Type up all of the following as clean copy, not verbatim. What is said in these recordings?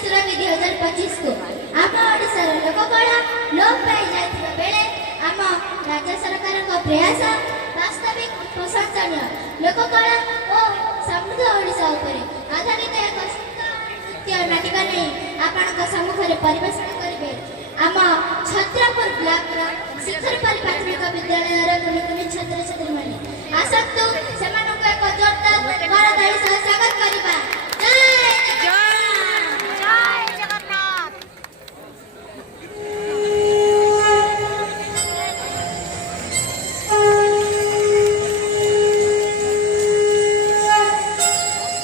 सुरभि 2025 को आम ओडिशार लोककला लोप पाई जाइथिबा बेले आम राज्य सरकार प्रयास वास्तविक प्रशंसनीय लोककला और समृद्ध ओडिशा उपरे आधारित एक नृत्य नाटिका नहीं आपणक सम्मुखरे परिवेषण करिवे आम छत्रपुर ब्लॉक शिखरपल्ली प्राथमिक विद्यालय कुनि कुनि छात्र छात्री माने आसक्तु सेमानक एक जोरदार करताली सह स्वागत करिबा।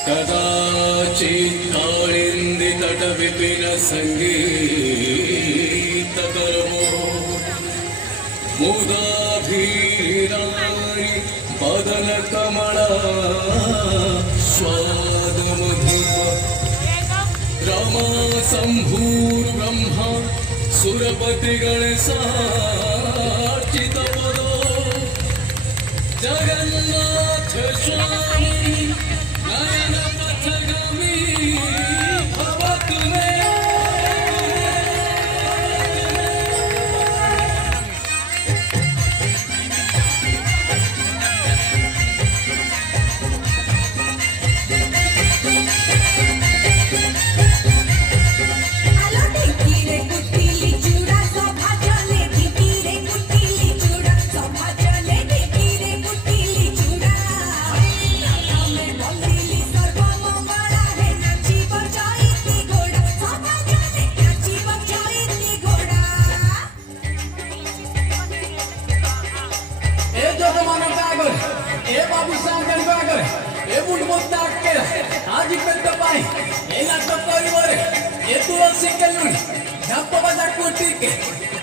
कदाचित् काळिन्दितट विपिन सङ्गीतकर्मो मुदाभीराणि बदनकमला स्वादमधुप रमा शम्भुर्ब्रह्मा सुरपतिगणेशार्चितपदो जगन्नाथ स्वामी तुलसी के लुड़ी ढप्पा बजा कुटी के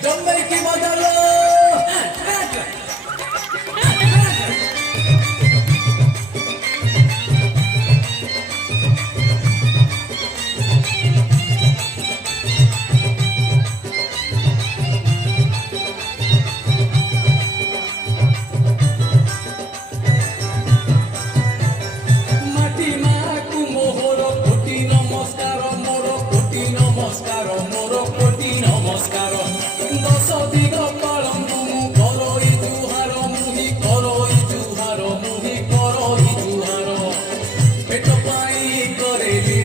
जम्मे की बदलो